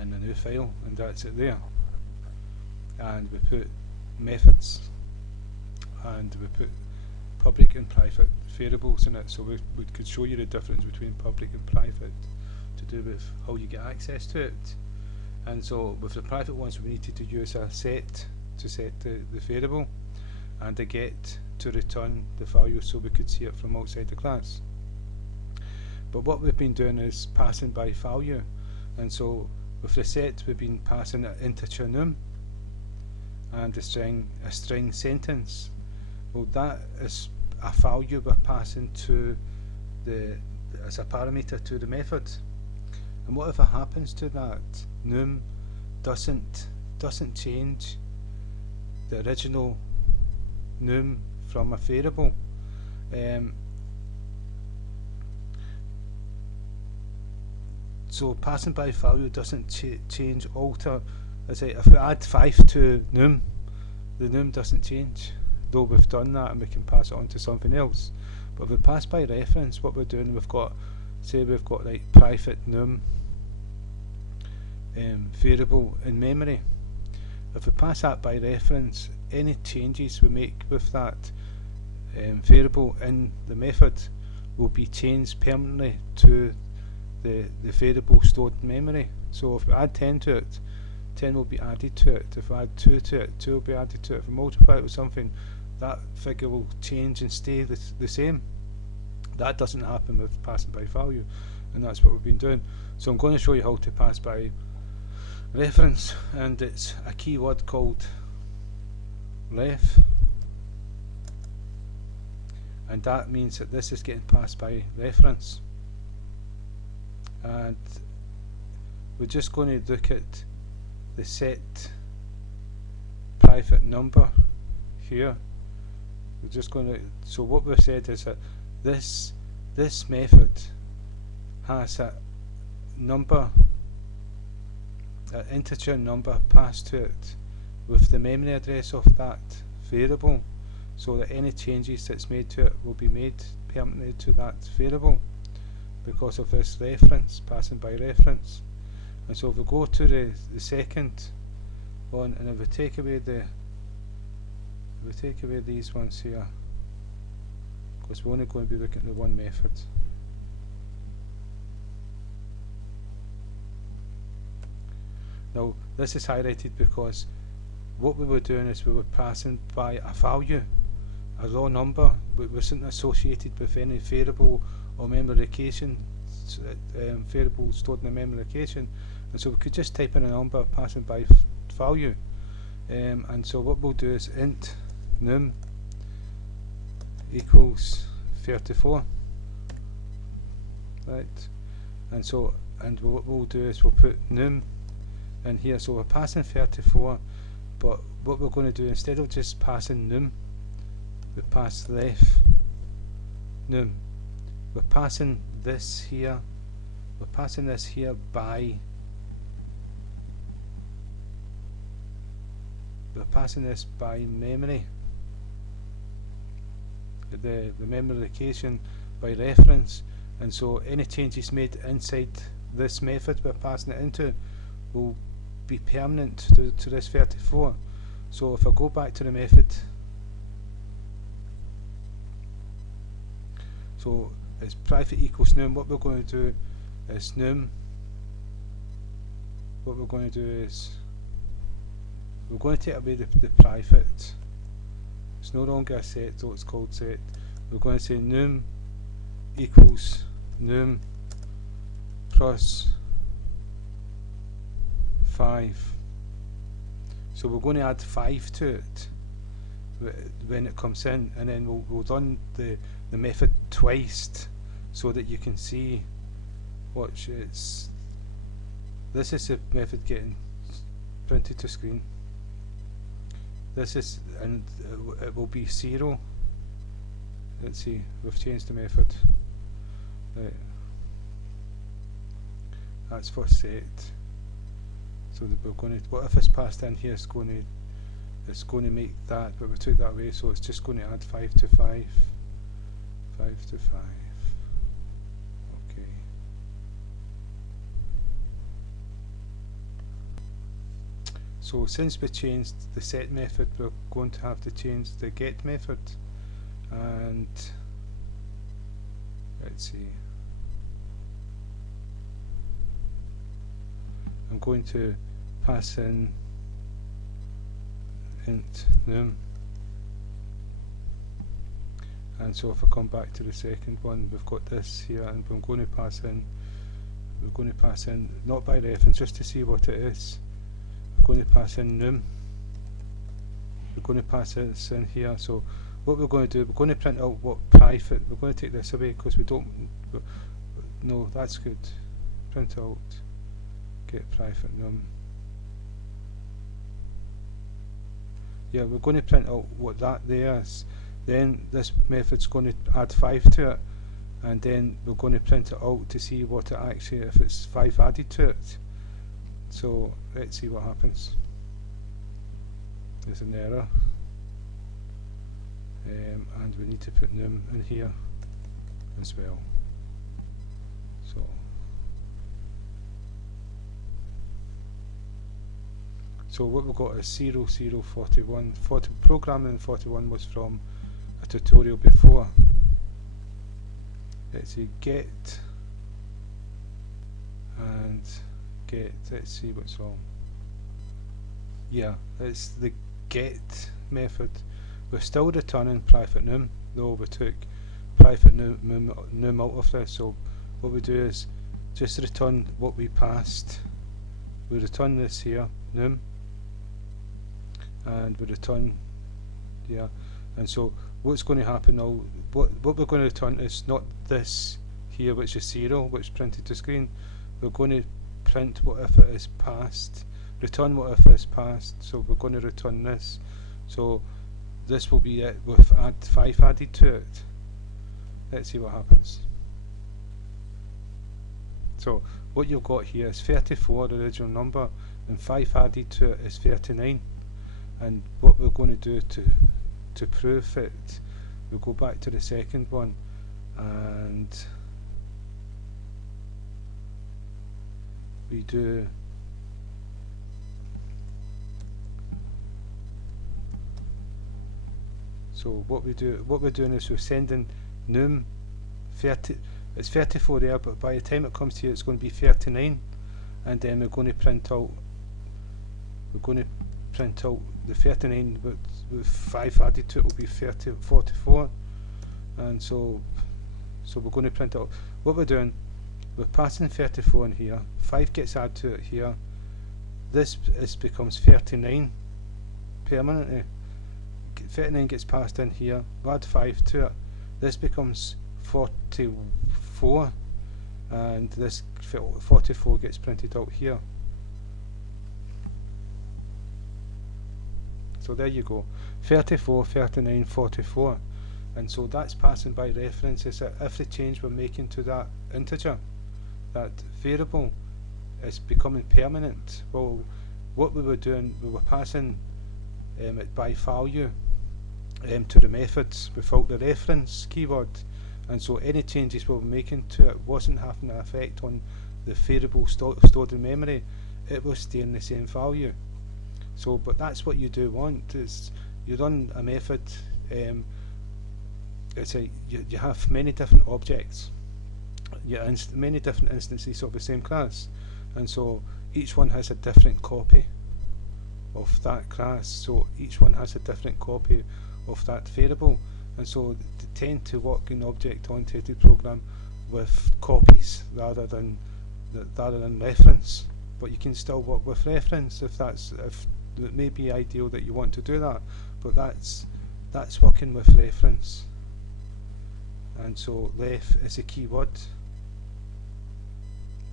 in a new file, and that's it there. And we put methods, and we put public and private variables in it, so we could show you the difference between public and private to do with how you get access to it. And so with the private ones, we needed to use a set to set the variable, and a get to return the value so we could see it from outside the class. But what we've been doing is passing by value, and so with the set we've been passing an integer num and a string sentence. Well, that is a value we're passing to as a parameter to the method. And whatever happens to that, num doesn't change the original num from a variable. So passing by value doesn't alter. As if we add 5 to num, the num doesn't change, though we've done that and we can pass it on to something else. But if we pass by reference, what we're doing, we've got like private num variable in memory. If we pass that by reference, any changes we make with that variable in the method will be changed permanently to the variable stored in memory. So if we add 10 to it, 10 will be added to it. If I add 2 to it, 2 will be added to it. If I multiply it with something, that figure will change and stay the same. That doesn't happen with passing by value, and that's what we've been doing. So I'm going to show you how to pass by reference, and it's a keyword called ref, and that means that this is getting passed by reference. And we're just going to look at the set private number here. We're just going to, so what we've said is that this method has a number, an integer number passed to it with the memory address of that variable, so that any changes that's made to it will be made permanently to that variable because of this reference, passing by reference. And so if we go to the second one, and if we take away these ones here, because we're only going to be looking at the one method. Now this is highlighted because what we were doing is we were passing by a value, a raw number, but wasn't associated with any variable or memory location, variable stored in a memory location, and so we could just type in a number passing by value. And so what we'll do is int num equals 34, right? And so what we'll do is we'll put num in here, so we're passing 34, but what we're going to do, instead of just passing num, we pass ref num. We're passing this here, by, we're passing this by memory, the memory location by reference, and so any changes made inside this method we're passing it into will be permanent to this 34. So if I go back to the method, so it's private equals num, what we're going to do is num, what we're going to do is we're going to take away the private. It's no longer a set, so it's called set. We're going to say num equals num plus 5. So we're going to add 5 to it when it comes in, and then we'll run the method twice so that you can see what it's. This is the method getting printed to screen. This is, and it will be 0. Let's see, we've changed the method. Right. That's for set. So that we're going to, whatever's passed in here is going to make that, but we took that away, so it's just going to add 5 to 5. 5 to 5. Okay. So since we changed the set method, we're going to have to change the get method, and let's see, I'm going to pass in int num, and so if I come back to the second one, we've got this here, and we're going to pass in, not by reference, just to see what it is. We're going to pass in num. We're going to pass this in here. So what we're going to do, we're going to print out what private. We're going to take this away because we don't. No, that's good. Print out get private num. Yeah, we're going to print out what that there is. Then this method's going to add 5 to it, and then we're going to print it out to see what it actually, if it's 5 added to it. So let's see what happens. There's an error, and we need to put num in here as well. So what we've got is 0041. Programming 41 was from a tutorial before. Let's see, get and get. Let's see what's wrong. Yeah, it's the get method. We're still returning private num, though we took private num out of this. So what we do is just return what we passed. We return this here, num, and we return, yeah. And so what's going to happen now, what we're going to return is not this here, which is 0, which printed to screen. We're going to print what if it is passed, return what if it is passed. So we're going to return this. So this will be it with 5 added to it. Let's see what happens. So what you've got here is 34, the original number, and 5 added to it is 39. And what we're going to do to prove it, we'll go back to the second one, and we do so what we're doing is we're sending num 30, it's 34 there, but by the time it comes here it's going to be 39, and then we're going to print out the 39 with 5 added to it will be 44, and so we're going to print out what we're doing. We're passing 34 in here, 5 gets added to it here, this becomes 39 permanently, 39 gets passed in here, we add 5 to it, this becomes 44, and this 44 gets printed out here. So there you go, 34, 39, 44, and so that's passing by reference. Is that if the change we're making to that integer, that variable, is becoming permanent. Well, what we were doing, we were passing it by value to the methods without the reference keyword, and so any changes we were making to it wasn't having an effect on the variable stored in memory. It was staying the same value. So, but that's what you do want, is you run a method, it's you have many different objects, many different instances of the same class, and so each one has a different copy of that class, so each one has a different copy of that variable, and so they tend to work in object-oriented program with copies rather than reference. But you can still work with reference if it may be ideal that you want to do that, but that's working with reference. And so ref is a keyword.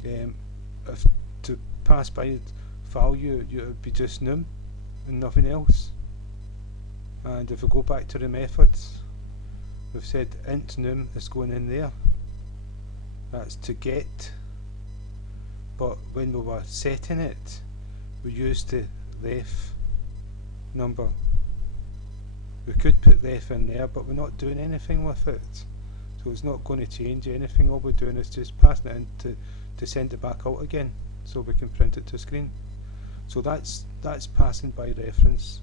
If to pass by value, it would be just num and nothing else. And if we go back to the methods, we've said int num is going in there. That's to get. But when we were setting it, we used the ref number. We could put ref in there, but we're not doing anything with it, so it's not going to change anything. All we're doing is just passing it in to send it back out again, so we can print it to screen. So that's passing by reference.